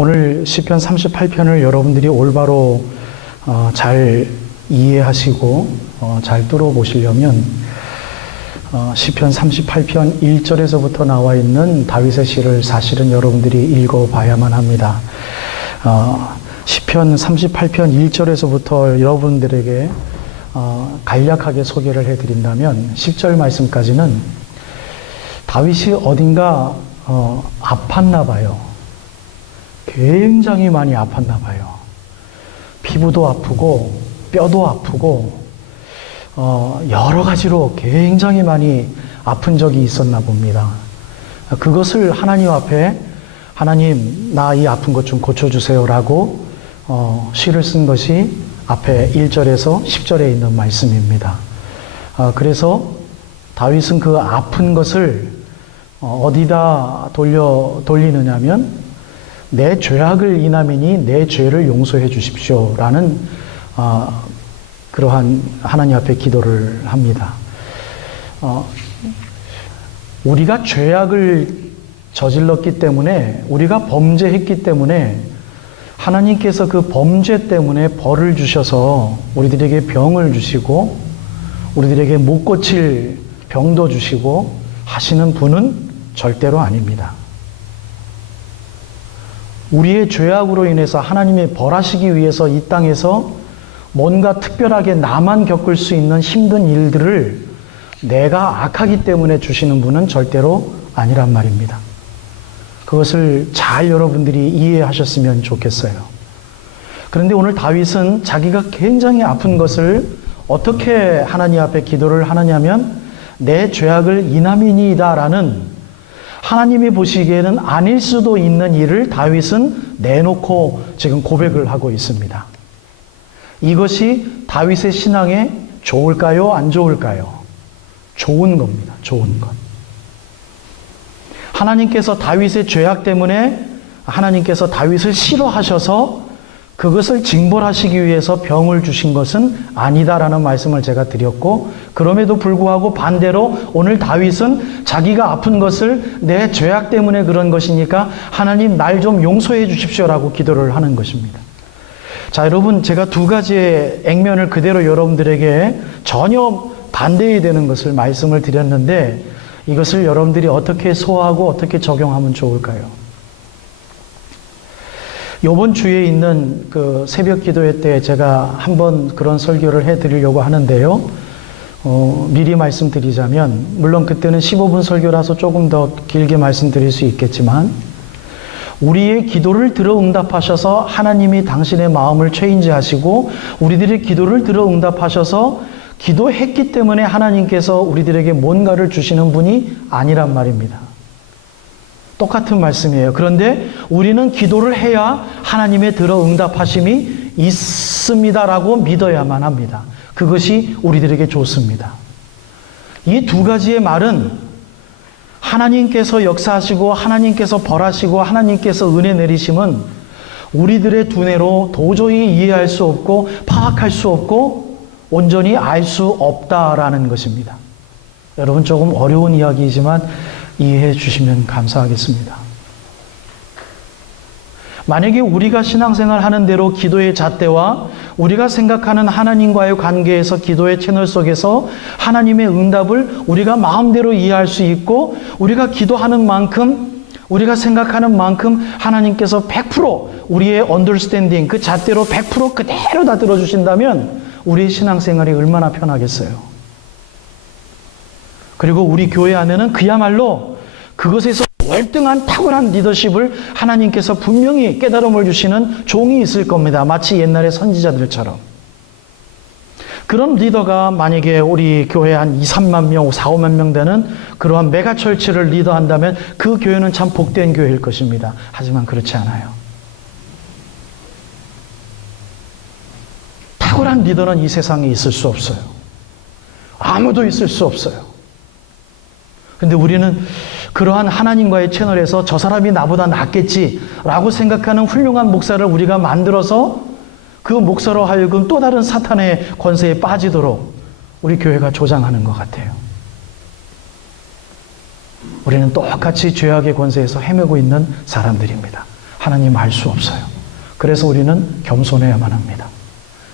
오늘 시편 38편을 여러분들이 올바로 잘 이해하시고 잘 뚫어보시려면 시편 38편 1절에서부터 나와 있는 다윗의 시를 사실은 여러분들이 읽어봐야만 합니다. 시편 38편 1절에서부터 여러분들에게 간략하게 소개를 해드린다면 10절 말씀까지는 다윗이 어딘가 아팠나 봐요. 굉장히 많이 아팠나 봐요. 피부도 아프고 뼈도 아프고 여러 가지로 굉장히 많이 아픈 적이 있었나 봅니다. 그것을 하나님 앞에 하나님 나 이 아픈 것 좀 고쳐주세요 라고 시를 쓴 것이 앞에 1절에서 10절에 있는 말씀입니다. 그래서 다윗은 그 아픈 것을 어디다 돌리느냐면 내 죄악을 인하매니 내 죄를 용서해 주십시오 라는 그러한 하나님 앞에 기도를 합니다. 우리가 죄악을 저질렀기 때문에 우리가 범죄했기 때문에 하나님께서 그 범죄 때문에 벌을 주셔서 우리들에게 병을 주시고 우리들에게 못 고칠 병도 주시고 하시는 분은 절대로 아닙니다. 우리의 죄악으로 인해서 하나님이 벌하시기 위해서 이 땅에서 뭔가 특별하게 나만 겪을 수 있는 힘든 일들을 내가 악하기 때문에 주시는 분은 절대로 아니란 말입니다. 그것을 잘 여러분들이 이해하셨으면 좋겠어요. 그런데 오늘 다윗은 자기가 굉장히 아픈 것을 어떻게 하나님 앞에 기도를 하느냐면 내 죄악을 인하미니이다 라는 하나님이 보시기에는 아닐 수도 있는 일을 다윗은 내놓고 지금 고백을 하고 있습니다. 이것이 다윗의 신앙에 좋을까요? 안 좋을까요? 좋은 겁니다. 좋은 것. 하나님께서 다윗의 죄악 때문에 하나님께서 다윗을 싫어하셔서 그것을 징벌하시기 위해서 병을 주신 것은 아니다라는 말씀을 제가 드렸고, 그럼에도 불구하고 반대로 오늘 다윗은 자기가 아픈 것을 내 죄악 때문에 그런 것이니까 하나님 날 좀 용서해 주십시오라고 기도를 하는 것입니다. 자, 여러분, 제가 두 가지의 액면을 그대로 여러분들에게 전혀 반대이 되는 것을 말씀을 드렸는데 이것을 여러분들이 어떻게 소화하고 어떻게 적용하면 좋을까요? 이번 주에 있는 그 새벽 기도회 때 제가 한번 그런 설교를 해드리려고 하는데요. 미리 말씀드리자면, 물론 그때는 15분 설교라서 조금 더 길게 말씀드릴 수 있겠지만, 우리의 기도를 들어 응답하셔서 하나님이 당신의 마음을 체인지하시고 우리들의 기도를 들어 응답하셔서 기도했기 때문에 하나님께서 우리들에게 뭔가를 주시는 분이 아니란 말입니다. 똑같은 말씀이에요. 그런데 우리는 기도를 해야 하나님의 들어 응답하심이 있습니다라고 믿어야만 합니다. 그것이 우리들에게 좋습니다. 이 두 가지의 말은 하나님께서 역사하시고 하나님께서 벌하시고 하나님께서 은혜 내리심은 우리들의 두뇌로 도저히 이해할 수 없고 파악할 수 없고 온전히 알 수 없다라는 것입니다. 여러분, 조금 어려운 이야기이지만 이해해 주시면 감사하겠습니다. 만약에 우리가 신앙생활 하는 대로 기도의 잣대와 우리가 생각하는 하나님과의 관계에서 기도의 채널 속에서 하나님의 응답을 우리가 마음대로 이해할 수 있고 우리가 기도하는 만큼 우리가 생각하는 만큼 하나님께서 100% 우리의 언더스탠딩 그 잣대로 100% 그대로 다 들어주신다면 우리의 신앙생활이 얼마나 편하겠어요. 그리고 우리 교회 안에는 그야말로 그것에서 월등한 탁월한 리더십을 하나님께서 분명히 깨달음을 주시는 종이 있을 겁니다. 마치 옛날의 선지자들처럼. 그런 리더가 만약에 우리 교회에 한 2, 3만 명, 4, 5만 명 되는 그러한 메가철치를 리더한다면 그 교회는 참 복된 교회일 것입니다. 하지만 그렇지 않아요. 탁월한 리더는 이 세상에 있을 수 없어요. 아무도 있을 수 없어요. 근데 우리는 그러한 하나님과의 채널에서 저 사람이 나보다 낫겠지라고 생각하는 훌륭한 목사를 우리가 만들어서 그 목사로 하여금 또 다른 사탄의 권세에 빠지도록 우리 교회가 조장하는 것 같아요. 우리는 똑같이 죄악의 권세에서 헤매고 있는 사람들입니다. 하나님 알 수 없어요. 그래서 우리는 겸손해야만 합니다.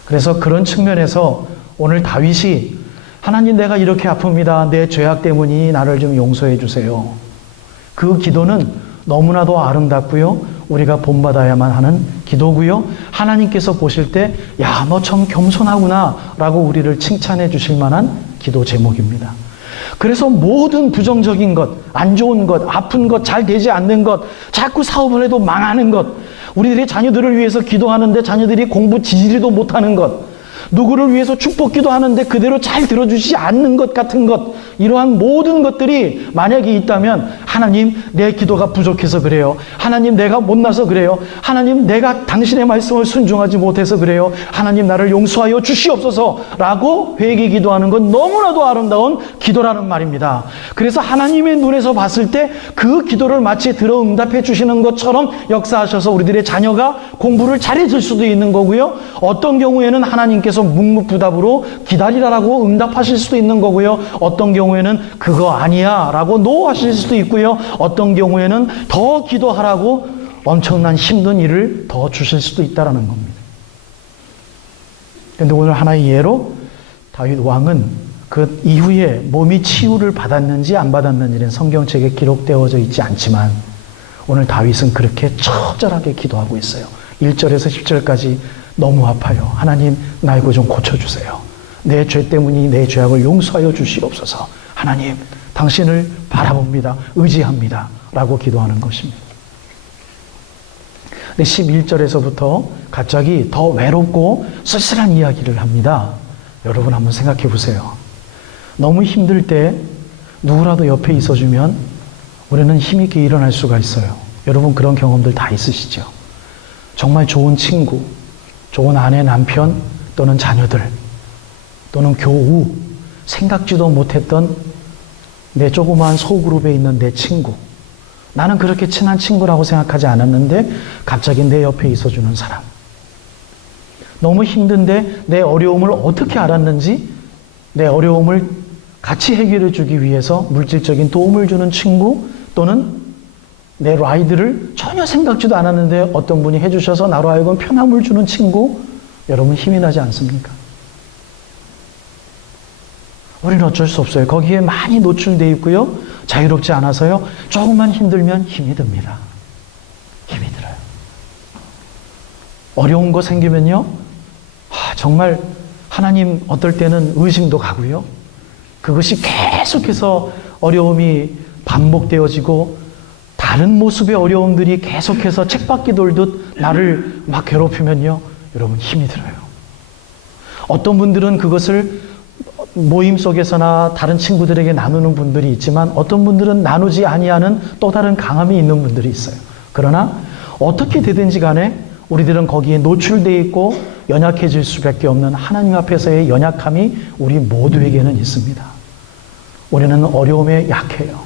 그래서 그런 측면에서 오늘 다윗이 하나님 내가 이렇게 아픕니다. 내 죄악 때문이니 나를 좀 용서해 주세요. 그 기도는 너무나도 아름답고요. 우리가 본받아야만 하는 기도고요. 하나님께서 보실 때 야, 너 참 겸손하구나 라고 우리를 칭찬해 주실 만한 기도 제목입니다. 그래서 모든 부정적인 것, 안 좋은 것, 아픈 것, 잘 되지 않는 것, 자꾸 사업을 해도 망하는 것, 우리들의 자녀들을 위해서 기도하는데 자녀들이 공부 지지리도 못하는 것, 누구를 위해서 축복 기도하는데 그대로 잘 들어주지 않는 것 같은 것, 이러한 모든 것들이 만약에 있다면 하나님 내 기도가 부족해서 그래요. 하나님 내가 못나서 그래요. 하나님 내가 당신의 말씀을 순종하지 못해서 그래요. 하나님 나를 용서하여 주시옵소서 라고 회개 기도하는 건 너무나도 아름다운 기도라는 말입니다. 그래서 하나님의 눈에서 봤을 때 그 기도를 마치 들어 응답해 주시는 것처럼 역사하셔서 우리들의 자녀가 공부를 잘해줄 수도 있는 거고요. 어떤 경우에는 하나님께서 묵묵부답으로 기다리라라고 응답하실 수도 있는 거고요. 어떤 경우에는 그거 아니야 라고 노하실 수도 있고요. 어떤 경우에는 더 기도하라고 엄청난 힘든 일을 더 주실 수도 있다는 겁니다. 그런데 오늘 하나의 예로 다윗 왕은 그 이후에 몸이 치유를 받았는지 안 받았는지는 성경책에 기록되어져 있지 않지만 오늘 다윗은 그렇게 처절하게 기도하고 있어요. 1절에서 10절까지 너무 아파요. 하나님 나 이거 좀 고쳐주세요. 내 죄 때문이 내 죄악을 용서하여 주시옵소서. 하나님 당신을 바라봅니다. 의지합니다. 라고 기도하는 것입니다. 근데 11절에서부터 갑자기 더 외롭고 쓸쓸한 이야기를 합니다. 여러분 한번 생각해 보세요. 너무 힘들 때 누구라도 옆에 있어주면 우리는 힘있게 일어날 수가 있어요. 여러분 그런 경험들 다 있으시죠? 정말 좋은 친구, 좋은 아내, 남편 또는 자녀들 또는 교우, 생각지도 못했던 내 조그마한 소그룹에 있는 내 친구, 나는 그렇게 친한 친구라고 생각하지 않았는데 갑자기 내 옆에 있어주는 사람, 너무 힘든데 내 어려움을 어떻게 알았는지 내 어려움을 같이 해결해 주기 위해서 물질적인 도움을 주는 친구, 또는 내 라이드를 전혀 생각지도 않았는데 어떤 분이 해주셔서 나로 하여금 편함을 주는 친구, 여러분 힘이 나지 않습니까? 우리는 어쩔 수 없어요. 거기에 많이 노출되어 있고요. 자유롭지 않아서요. 조금만 힘들면 힘이 듭니다. 힘이 들어요. 어려운 거 생기면요. 정말 하나님 어떨 때는 의심도 가고요. 그것이 계속해서 어려움이 반복되어지고 다른 모습의 어려움들이 계속해서 책받기 돌듯 나를 막 괴롭히면요. 여러분 힘이 들어요. 어떤 분들은 그것을 모임 속에서나 다른 친구들에게 나누는 분들이 있지만 어떤 분들은 나누지 아니하는 또 다른 강함이 있는 분들이 있어요. 그러나 어떻게 되든지 간에 우리들은 거기에 노출되어 있고 연약해질 수밖에 없는 하나님 앞에서의 연약함이 우리 모두에게는 있습니다. 우리는 어려움에 약해요.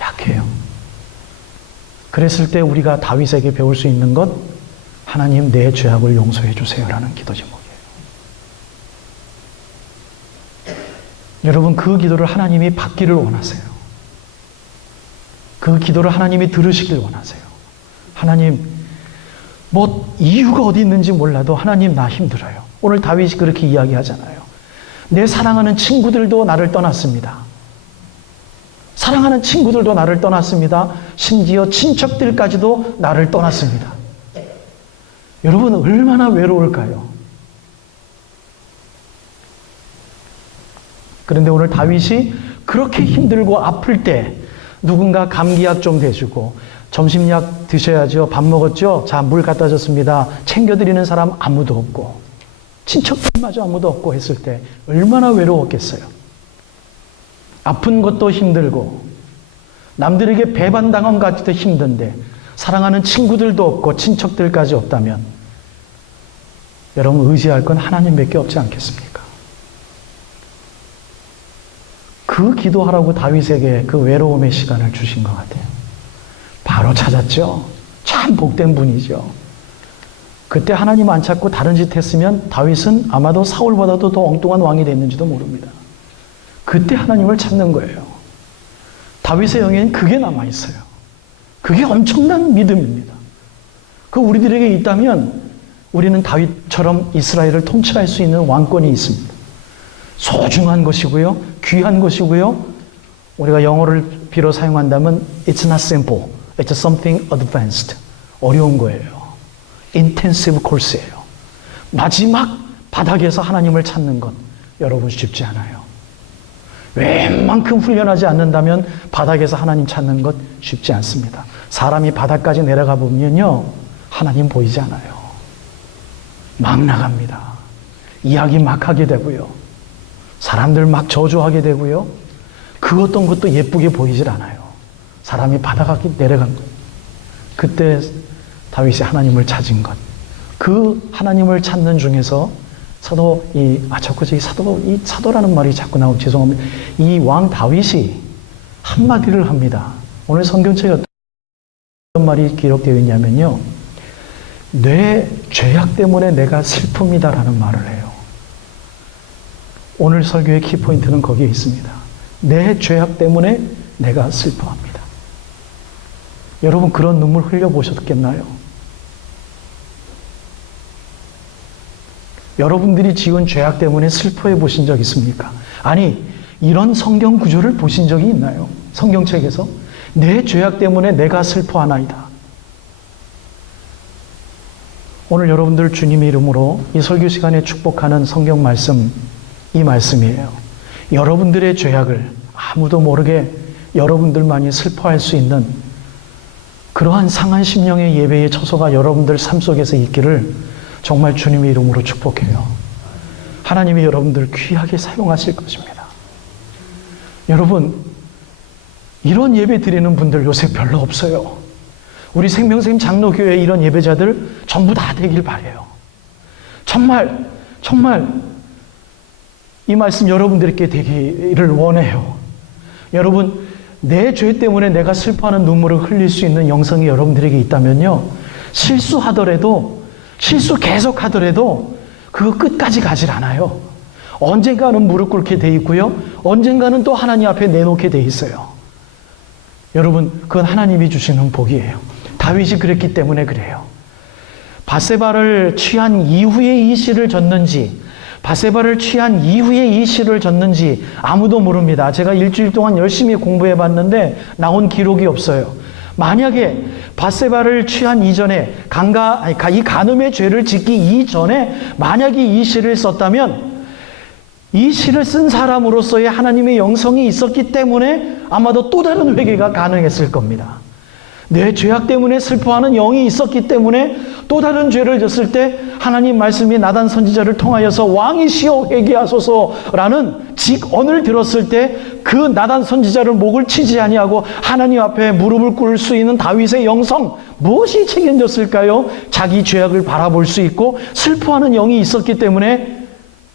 약해요. 그랬을 때 우리가 다윗에게 배울 수 있는 것, 하나님 내 죄악을 용서해 주세요라는 기도 제목이에요. 여러분 그 기도를 하나님이 받기를 원하세요. 그 기도를 하나님이 들으시길 원하세요. 하나님 뭐 이유가 어디 있는지 몰라도 하나님 나 힘들어요. 오늘 다윗이 그렇게 이야기하잖아요. 내 사랑하는 친구들도 나를 떠났습니다. 사랑하는 친구들도 나를 떠났습니다. 심지어 친척들까지도 나를 떠났습니다. 여러분 얼마나 외로울까요? 그런데 오늘 다윗이 그렇게 힘들고 아플 때 누군가 감기약 좀 대주고 점심약 드셔야죠. 밥 먹었죠? 자, 물 갖다 줬습니다. 챙겨드리는 사람 아무도 없고 친척들마저 아무도 없고 했을 때 얼마나 외로웠겠어요. 아픈 것도 힘들고 남들에게 배반당한 것도 힘든데 사랑하는 친구들도 없고 친척들까지 없다면 여러분 의지할 건 하나님밖에 없지 않겠습니까? 그 기도하라고 다윗에게 그 외로움의 시간을 주신 것 같아요. 바로 찾았죠. 참 복된 분이죠. 그때 하나님 안 찾고 다른 짓 했으면 다윗은 아마도 사울보다도 더 엉뚱한 왕이 됐는지도 모릅니다. 그때 하나님을 찾는 거예요. 다윗의 영에는 그게 남아있어요. 그게 엄청난 믿음입니다. 그 우리들에게 있다면 우리는 다윗처럼 이스라엘을 통치할 수 있는 왕권이 있습니다. 소중한 것이고요. 귀한 것이고요. 우리가 영어를 비로 사용한다면 It's not simple. It's something advanced. 어려운 거예요. Intensive course예요. 마지막 바닥에서 하나님을 찾는 건 여러분 쉽지 않아요. 웬만큼 훈련하지 않는다면 바닥에서 하나님 찾는 것 쉽지 않습니다. 사람이 바닥까지 내려가 보면요, 하나님 보이지 않아요. 막 나갑니다. 이야기 막 하게 되고요. 사람들 막 저주하게 되고요. 그 어떤 것도 예쁘게 보이질 않아요. 사람이 바닥까지 내려간 것. 그때 다윗이 하나님을 찾은 것. 그 하나님을 찾는 중에서 사도라는 말이 자꾸 나오면 죄송합니다. 이 왕 다윗이 한마디를 합니다. 오늘 성경책에 어떤 말이 기록되어 있냐면요. 내 죄악 때문에 내가 슬픕니다라는 말을 해요. 오늘 설교의 키포인트는 거기에 있습니다. 내 죄악 때문에 내가 슬퍼합니다. 여러분 그런 눈물 흘려보셨겠나요? 여러분들이 지은 죄악 때문에 슬퍼해 보신 적 있습니까? 아니, 이런 성경 구조를 보신 적이 있나요? 성경책에서 내 죄악 때문에 내가 슬퍼하나이다. 오늘 여러분들 주님의 이름으로 이 설교 시간에 축복하는 성경 말씀, 이 말씀이에요. 여러분들의 죄악을 아무도 모르게 여러분들만이 슬퍼할 수 있는 그러한 상한 심령의 예배의 처소가 여러분들 삶 속에서 있기를 정말 주님의 이름으로 축복해요. 하나님이 여러분들 귀하게 사용하실 것입니다. 여러분, 이런 예배 드리는 분들 요새 별로 없어요. 우리 생명샘 장로교회 이런 예배자들 전부 다 되길 바라요. 정말 이 말씀 여러분들께 되기를 원해요. 여러분, 내 죄 때문에 내가 슬퍼하는 눈물을 흘릴 수 있는 영성이 여러분들에게 있다면요, 실수 계속 하더라도 그거 끝까지 가질 않아요. 언젠가는 무릎 꿇게 돼 있고요. 언젠가는 또 하나님 앞에 내놓게 돼 있어요. 여러분, 그건 하나님이 주시는 복이에요. 다윗이 그랬기 때문에 그래요. 밧세바를 취한 이후에 이 시를 졌는지, 밧세바를 취한 이후에 이 시를 졌는지 아무도 모릅니다. 제가 일주일 동안 열심히 공부해 봤는데 나온 기록이 없어요. 만약에 밧세바를 취한 이전에 이 간음의 죄를 짓기 이전에 만약에 이 시를 썼다면 이 시를 쓴 사람으로서의 하나님의 영성이 있었기 때문에 아마도 또 다른 회개가 가능했을 겁니다. 내 죄악 때문에 슬퍼하는 영이 있었기 때문에 또 다른 죄를 졌을 때 하나님 말씀이 나단 선지자를 통하여서 왕이시여 회개하소서라는 직언을 들었을 때 그 나단 선지자를 목을 치지 아니하고 하나님 앞에 무릎을 꿇을 수 있는 다윗의 영성, 무엇이 책임졌을까요? 자기 죄악을 바라볼 수 있고 슬퍼하는 영이 있었기 때문에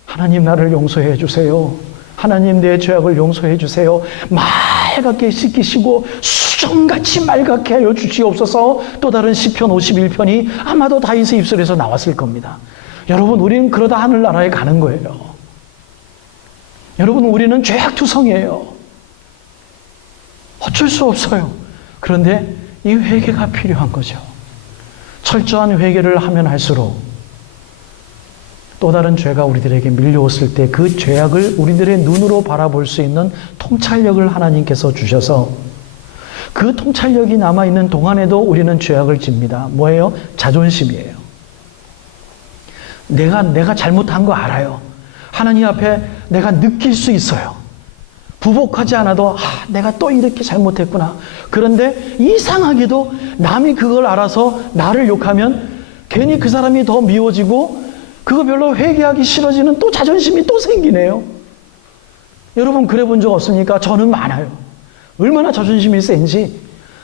하나님 나를 용서해 주세요. 하나님 내 죄악을 용서해 주세요. 맑게 씻기시고 수정같이 맑게 하여 주시옵소서. 또 다른 시편 51편이 아마도 다윗의 입술에서 나왔을 겁니다. 여러분, 우리는 그러다 하늘나라에 가는 거예요. 여러분, 우리는 죄악투성이에요. 어쩔 수 없어요. 그런데 이 회개가 필요한 거죠. 철저한 회개를 하면 할수록 또 다른 죄가 우리들에게 밀려왔을 때 그 죄악을 우리들의 눈으로 바라볼 수 있는 통찰력을 하나님께서 주셔서 그 통찰력이 남아있는 동안에도 우리는 죄악을 집니다. 뭐예요? 자존심이에요. 내가 잘못한 거 알아요. 하나님 앞에 내가 느낄 수 있어요. 부복하지 않아도 내가 또 이렇게 잘못했구나. 그런데 이상하게도 남이 그걸 알아서 나를 욕하면 괜히 그 사람이 더 미워지고 그거 별로 회개하기 싫어지는 또 자존심이 또 생기네요. 여러분 그래 본 적 없습니까? 저는 많아요. 얼마나 자존심이 센지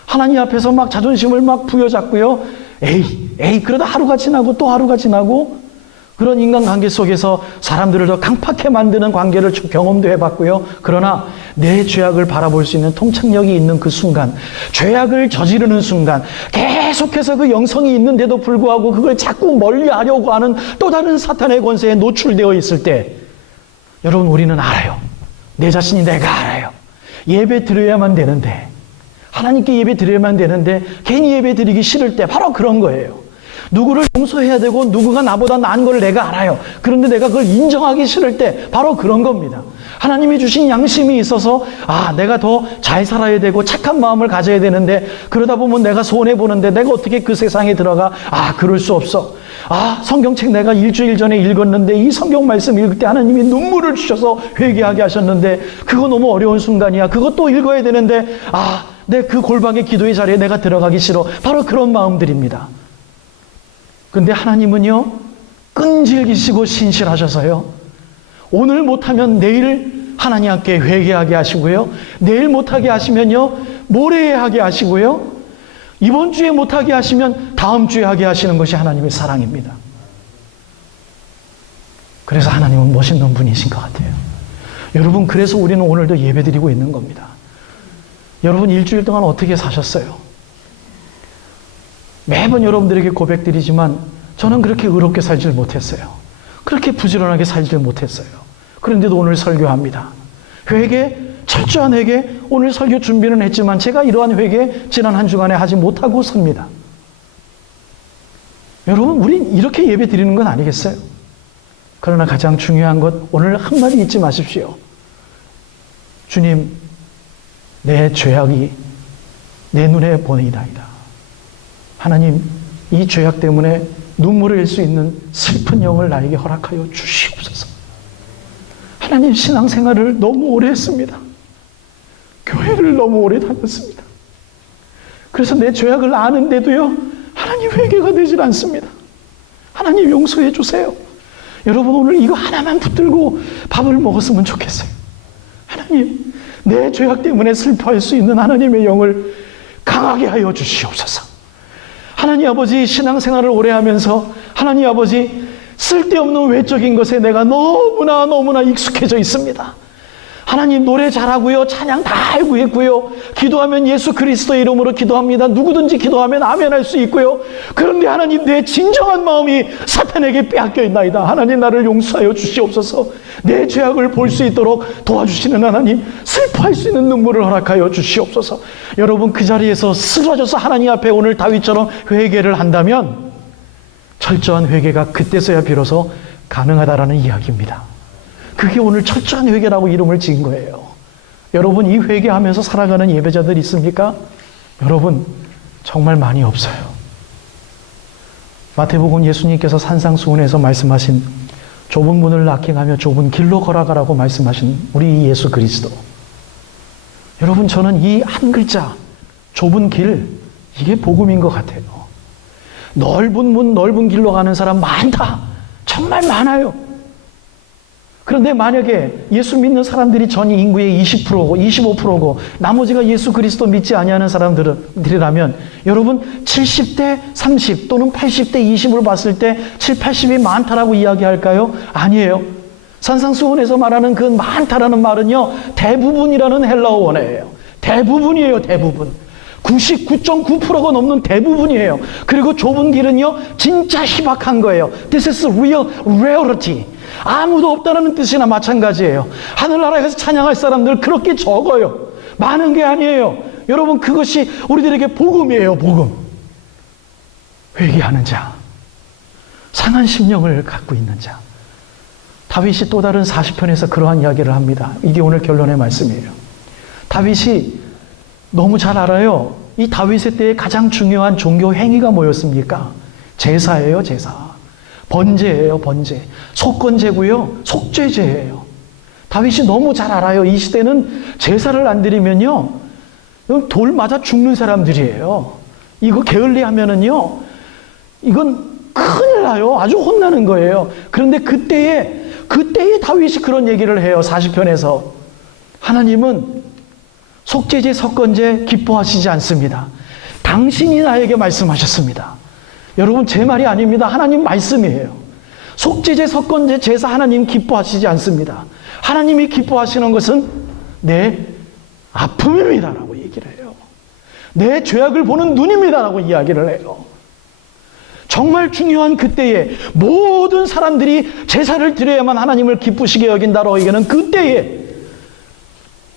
하나님 앞에서 막 자존심을 막 부여잡고요. 에이 그러다 하루가 지나고 또 하루가 지나고 그런 인간관계 속에서 사람들을 더 강팍해 만드는 관계를 경험도 해봤고요. 그러나 내 죄악을 바라볼 수 있는 통찰력이 있는 그 순간, 죄악을 저지르는 순간, 계속해서 그 영성이 있는데도 불구하고 그걸 자꾸 멀리하려고 하는 또 다른 사탄의 권세에 노출되어 있을 때 여러분 우리는 알아요. 내 자신이 내가 알아요. 예배 드려야만 되는데 하나님께 예배 드려야만 되는데 괜히 예배 드리기 싫을 때 바로 그런 거예요. 누구를 용서해야 되고 누구가 나보다 나은 걸 내가 알아요. 그런데 내가 그걸 인정하기 싫을 때 바로 그런 겁니다. 하나님이 주신 양심이 있어서 내가 더 잘 살아야 되고 착한 마음을 가져야 되는데 그러다 보면 내가 손해보는데 내가 어떻게 그 세상에 들어가 그럴 수 없어. 성경책 내가 일주일 전에 읽었는데 이 성경 말씀 읽을 때 하나님이 눈물을 주셔서 회개하게 하셨는데 그거 너무 어려운 순간이야. 그것도 읽어야 되는데 내 그 골방의 기도의 자리에 내가 들어가기 싫어. 바로 그런 마음들입니다. 근데 하나님은요, 끈질기시고 신실하셔서요, 오늘 못하면 내일 하나님 함께 회개하게 하시고요, 내일 못하게 하시면요, 모레에 하게 하시고요, 이번 주에 못하게 하시면 다음 주에 하게 하시는 것이 하나님의 사랑입니다. 그래서 하나님은 멋있는 분이신 것 같아요. 여러분, 그래서 우리는 오늘도 예배드리고 있는 겁니다. 여러분, 일주일 동안 어떻게 사셨어요? 매번 여러분들에게 고백드리지만 저는 그렇게 의롭게 살질 못했어요. 그렇게 부지런하게 살질 못했어요. 그런데도 오늘 설교합니다. 회개, 철저한 회개, 오늘 설교 준비는 했지만 제가 이러한 회개 지난 한 주간에 하지 못하고 섭니다. 여러분, 우린 이렇게 예배 드리는 건 아니겠어요? 그러나 가장 중요한 것, 오늘 한마디 잊지 마십시오. 주님, 내 죄악이 내 눈에 보이나이다. 하나님, 이 죄악 때문에 눈물을 흘릴 수 있는 슬픈 영을 나에게 허락하여 주시옵소서. 하나님, 신앙생활을 너무 오래 했습니다. 교회를 너무 오래 다녔습니다. 그래서 내 죄악을 아는데도요, 하나님 회개가 되질 않습니다. 하나님 용서해 주세요. 여러분, 오늘 이거 하나만 붙들고 밥을 먹었으면 좋겠어요. 하나님, 내 죄악 때문에 슬퍼할 수 있는 하나님의 영을 강하게 하여 주시옵소서. 하나님 아버지, 신앙생활을 오래 하면서 하나님 아버지, 쓸데없는 외적인 것에 내가 너무나 익숙해져 있습니다. 하나님, 노래 잘하고요, 찬양 다 알고 있고요, 기도하면 예수 그리스도의 이름으로 기도합니다. 누구든지 기도하면 아멘 할 수 있고요. 그런데 하나님, 내 진정한 마음이 사탄에게 빼앗겨 있나이다. 하나님, 나를 용서하여 주시옵소서. 내 죄악을 볼 수 있도록 도와주시는 하나님, 슬퍼할 수 있는 눈물을 허락하여 주시옵소서. 여러분, 그 자리에서 쓰러져서 하나님 앞에 오늘 다윗처럼 회개를 한다면 철저한 회개가 그때서야 비로소 가능하다라는 이야기입니다. 그게 오늘 철저한 회개라고 이름을 지은 거예요. 여러분, 이 회개하면서 살아가는 예배자들 있습니까? 여러분, 정말 많이 없어요. 마태복음 예수님께서 산상수훈에서 말씀하신 좁은 문을 낙행하며 좁은 길로 걸어가라고 말씀하신 우리 예수 그리스도. 여러분, 저는 이 한 글자, 좁은 길, 이게 복음인 것 같아요. 넓은 문, 넓은 길로 가는 사람 많다. 정말 많아요. 그런데 만약에 예수 믿는 사람들이 전 인구의 20%고 25%고 나머지가 예수 그리스도 믿지 아니하는 사람들이라면 여러분, 70대 30 또는 80대 20을 봤을 때 7, 80이 많다라고 이야기할까요? 아니에요. 산상수훈에서 말하는 그 많다라는 말은요, 대부분이라는 헬라어 원어예요. 대부분이에요. 대부분. 99.9%가 넘는 대부분이에요. 그리고 좁은 길은요, 진짜 희박한 거예요. This is real rarity. 아무도 없다는 뜻이나 마찬가지예요. 하늘나라에서 찬양할 사람들 그렇게 적어요. 많은 게 아니에요. 여러분, 그것이 우리들에게 복음이에요. 복음. 회개하는 자, 상한 심령을 갖고 있는 자. 다윗이 또 다른 40편에서 그러한 이야기를 합니다. 이게 오늘 결론의 말씀이에요. 다윗이 너무 잘 알아요. 이 다윗의 때에 가장 중요한 종교 행위가 뭐였습니까? 제사예요. 제사. 번제예요. 번제. 속건제고요, 속죄제예요. 다윗이 너무 잘 알아요. 이 시대는 제사를 안 드리면요, 돌 맞아 죽는 사람들이에요. 이거 게을리하면은요, 이건 큰일 나요. 아주 혼나는 거예요. 그런데 그때에 다윗이 그런 얘기를 해요. 40편에서. 하나님은 속죄제, 속건제 기뻐하시지 않습니다. 당신이 나에게 말씀하셨습니다. 여러분, 제 말이 아닙니다. 하나님 말씀이에요. 속죄제, 속건제, 제사 하나님 기뻐하시지 않습니다. 하나님이 기뻐하시는 것은 내 아픔입니다라고 얘기를 해요. 내 죄악을 보는 눈입니다라고 이야기를 해요. 정말 중요한 그때에 모든 사람들이 제사를 드려야만 하나님을 기쁘시게 여긴다라고 얘기하는 그때에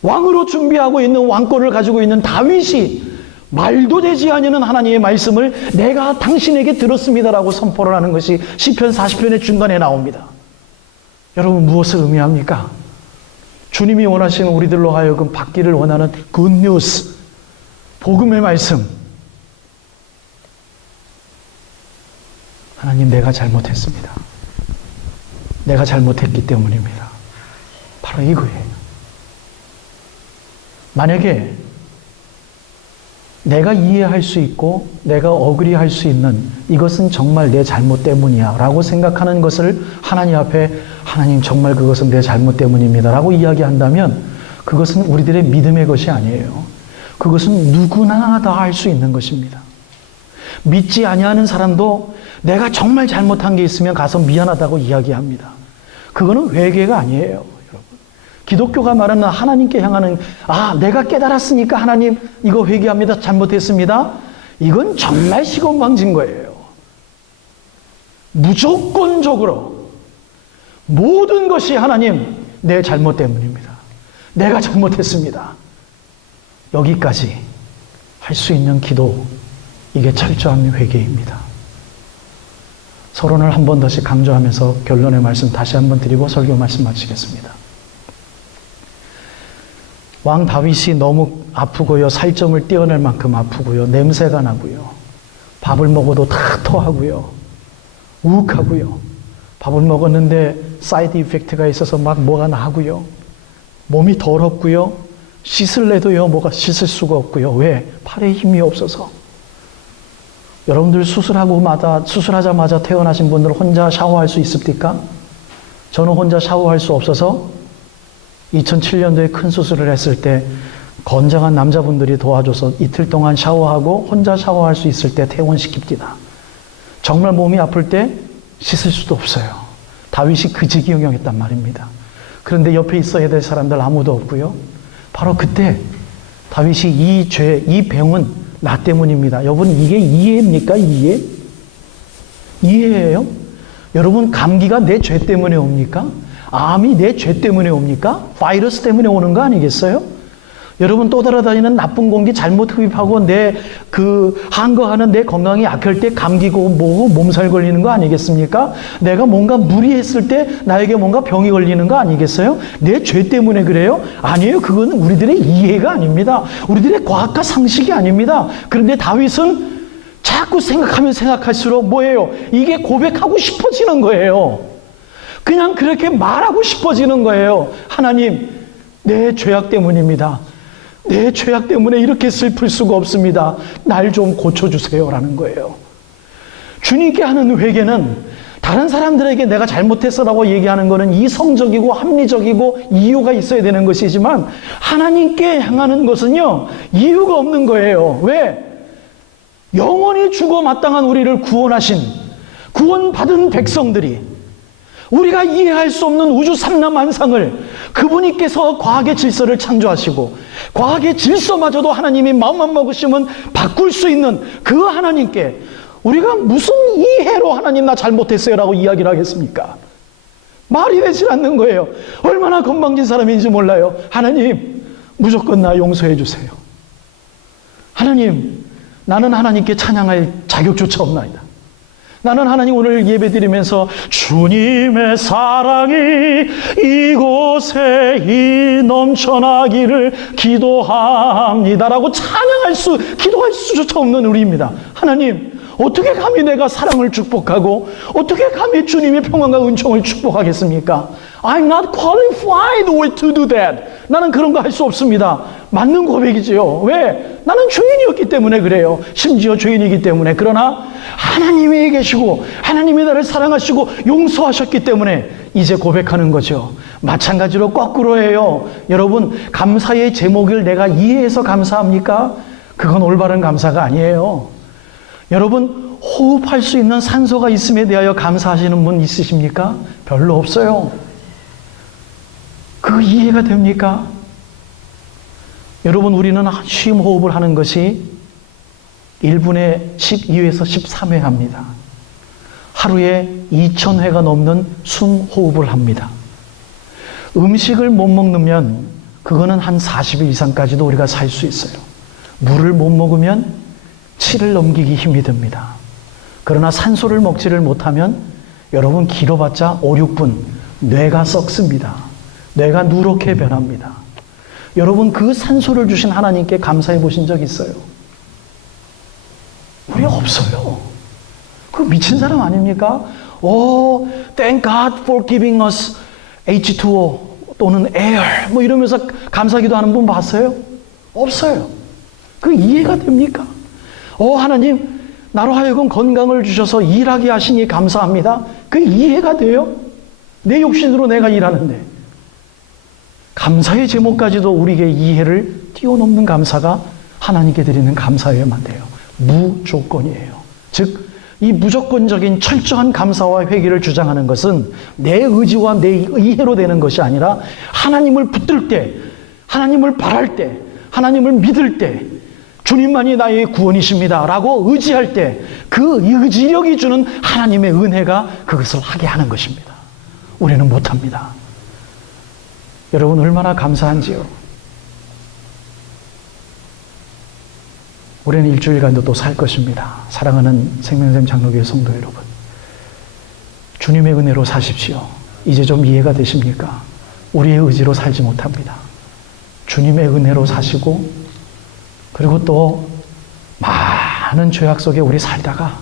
왕으로 준비하고 있는 왕권을 가지고 있는 다윗이 말도 되지 않는 하나님의 말씀을 내가 당신에게 들었습니다라고 선포를 하는 것이 시편 40편의 중간에 나옵니다. 여러분, 무엇을 의미합니까? 주님이 원하시는 우리들로 하여금 받기를 원하는 굿뉴스, 복음의 말씀. 하나님, 내가 잘못했습니다. 내가 잘못했기 때문입니다. 바로 이거예요. 만약에 내가 이해할 수 있고 내가 어그리할 수 있는 이것은 정말 내 잘못 때문이야 라고 생각하는 것을 하나님 앞에 하나님 정말 그것은 내 잘못 때문입니다 라고 이야기한다면 그것은 우리들의 믿음의 것이 아니에요. 그것은 누구나 다 할 수 있는 것입니다. 믿지 아니하는 사람도 내가 정말 잘못한 게 있으면 가서 미안하다고 이야기합니다. 그거는 회개가 아니에요. 기독교가 말하는 하나님께 향하는 내가 깨달았으니까 하나님 이거 회개합니다. 잘못했습니다. 이건 정말 시건방진 거예요. 무조건적으로 모든 것이 하나님 내 잘못 때문입니다. 내가 잘못했습니다. 여기까지 할 수 있는 기도, 이게 철저한 회개입니다. 서론을 한 번 더씩 강조하면서 결론의 말씀 다시 한번 드리고 설교 말씀 마치겠습니다. 왕 다윗이 너무 아프고요. 살점을 떼어낼 만큼 아프고요. 냄새가 나고요. 밥을 먹어도 다 토하고요. 우욱하고요. 밥을 먹었는데 사이드 이펙트가 있어서 막 뭐가 나고요. 몸이 더럽고요. 씻을래도요. 뭐가 씻을 수가 없고요. 왜? 팔에 힘이 없어서. 여러분들 수술하자마자 태어나신 분들 혼자 샤워할 수 있습니까? 저는 혼자 샤워할 수 없어서 2007년도에 큰 수술을 했을 때 건장한 남자분들이 도와줘서 이틀 동안 샤워하고 혼자 샤워할 수 있을 때 퇴원시킵니다. 정말 몸이 아플 때 씻을 수도 없어요. 다윗이 그 지경이었단 말입니다. 그런데 옆에 있어야 될 사람들 아무도 없고요. 바로 그때 다윗이 이 병은 나 때문입니다. 여러분, 이게 이해입니까? 이해예요? 여러분, 감기가 내 죄 때문에 옵니까? 암이 내 죄 때문에 옵니까? 바이러스 때문에 오는 거 아니겠어요? 여러분, 또 돌아다니는 나쁜 공기 잘못 흡입하고 한거하는 내 건강이 약할 때 감기고 뭐고 몸살 걸리는 거 아니겠습니까? 내가 뭔가 무리했을 때 나에게 뭔가 병이 걸리는 거 아니겠어요? 내 죄 때문에 그래요? 아니에요. 그건 우리들의 이해가 아닙니다. 우리들의 과학과 상식이 아닙니다. 그런데 다윗은 자꾸 생각하면 생각할수록 뭐예요? 이게 고백하고 싶어지는 거예요. 그냥 그렇게 말하고 싶어지는 거예요. 하나님, 내 죄악 때문입니다. 내 죄악 때문에 이렇게 슬플 수가 없습니다. 날 좀 고쳐주세요라는 거예요. 주님께 하는 회개는 다른 사람들에게 내가 잘못했어라고 얘기하는 것은 이성적이고 합리적이고 이유가 있어야 되는 것이지만 하나님께 향하는 것은요, 이유가 없는 거예요. 왜? 영원히 죽어 마땅한 우리를 구원하신, 구원받은 백성들이 우리가 이해할 수 없는 우주 삼라만상을 그분께서 과학의 질서를 창조하시고 과학의 질서마저도 하나님이 마음만 먹으시면 바꿀 수 있는 그 하나님께 우리가 무슨 이해로 하나님 나 잘못했어요 라고 이야기를 하겠습니까? 말이 되질 않는 거예요. 얼마나 건방진 사람인지 몰라요. 하나님, 무조건 나 용서해 주세요. 하나님, 나는 하나님께 찬양할 자격조차 없나이다. 나는 하나님 오늘 예배드리면서 주님의 사랑이 이곳에 넘쳐나기를 기도합니다라고 기도할 수조차 없는 우리입니다. 하나님, 어떻게 감히 내가 사랑을 축복하고 어떻게 감히 주님의 평안과 은총을 축복하겠습니까? I'm not qualified to do that. 나는 그런 거 할 수 없습니다. 맞는 고백이지요. 왜? 나는 죄인이었기 때문에 그래요. 심지어 죄인이기 때문에. 그러나 하나님이 계시고 하나님이 나를 사랑하시고 용서하셨기 때문에 이제 고백하는 거죠. 마찬가지로 거꾸로예요. 여러분, 감사의 제목을 내가 이해해서 감사합니까? 그건 올바른 감사가 아니에요. 여러분, 호흡할 수 있는 산소가 있음에 대하여 감사하시는 분 있으십니까? 별로 없어요. 그 이해가 됩니까? 여러분, 우리는 쉼 호흡을 하는 것이 1분에 12회에서 13회 합니다. 하루에 2000회가 넘는 숨 호흡을 합니다. 음식을 못 먹으면 그거는 한 40일 이상까지도 우리가 살 수 있어요. 물을 못 먹으면 7을 넘기기 힘이 듭니다. 그러나 산소를 먹지를 못하면 여러분 길어봤자 5, 6분 뇌가 썩습니다. 뇌가 누렇게 변합니다. 여러분 그 산소를 주신 하나님께 감사해 보신 적 있어요? 우리 없어요. 그 미친 사람 아닙니까? Thank God for giving us H2O 또는 air 뭐 이러면서 감사기도 하는 분 봤어요? 없어요. 그 이해가 됩니까? 하나님 나로 하여금 건강을 주셔서 일하게 하시니 감사합니다. 그 이해가 돼요? 내 욕심으로 내가 일하는데. 감사의 제목까지도 우리에게 이해를 뛰어넘는 감사가 하나님께 드리는 감사여야만 돼요. 무조건이에요. 즉 이 무조건적인 철저한 감사와 회개를 주장하는 것은 내 의지와 내 이해로 되는 것이 아니라 하나님을 붙들 때, 하나님을 바랄 때, 하나님을 믿을 때 주님만이 나의 구원이십니다 라고 의지할 때 그 의지력이 주는 하나님의 은혜가 그것을 하게 하는 것입니다. 우리는 못합니다. 여러분 얼마나 감사한지요. 우리는 일주일간도 또 살 것입니다. 사랑하는 생명샘 장로교회 성도 여러분, 주님의 은혜로 사십시오. 이제 좀 이해가 되십니까? 우리의 의지로 살지 못합니다. 주님의 은혜로 사시고 그리고 또 많은 죄악 속에 우리 살다가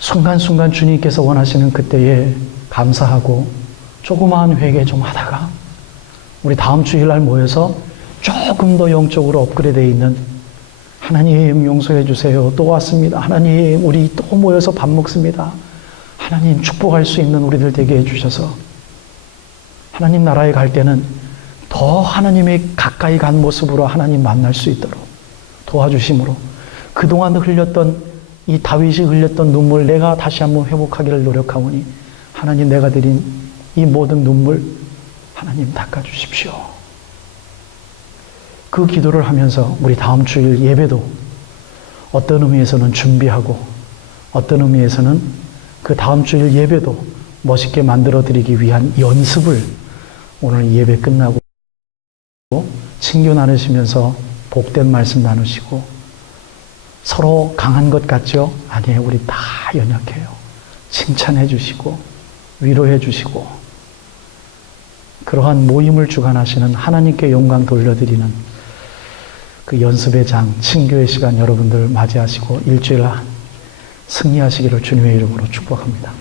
순간순간 주님께서 원하시는 그때에 감사하고 조그마한 회개 좀 하다가 우리 다음 주일날 모여서 조금 더 영적으로 업그레이드되어 있는 하나님 용서해 주세요. 또 왔습니다. 하나님 우리 또 모여서 밥 먹습니다. 하나님 축복할 수 있는 우리들 되게 해주셔서 하나님 나라에 갈 때는 더 하나님의 가까이 간 모습으로 하나님 만날 수 있도록 도와주심으로 그동안 흘렸던 이 다윗이 흘렸던 눈물 내가 다시 한번 회복하기를 노력하오니 하나님 내가 드린 이 모든 눈물 하나님 닦아주십시오. 그 기도를 하면서 우리 다음 주일 예배도 어떤 의미에서는 준비하고 어떤 의미에서는 그 다음 주일 예배도 멋있게 만들어 드리기 위한 연습을 오늘 예배 끝나고 친교 나누시면서 복된 말씀 나누시고 서로 강한 것 같죠? 아니에요. 우리 다 연약해요. 칭찬해 주시고 위로해 주시고 그러한 모임을 주관하시는 하나님께 영광 돌려드리는 그 연습의 장, 친교의 시간 여러분들 맞이하시고 일주일 승리하시기를 주님의 이름으로 축복합니다.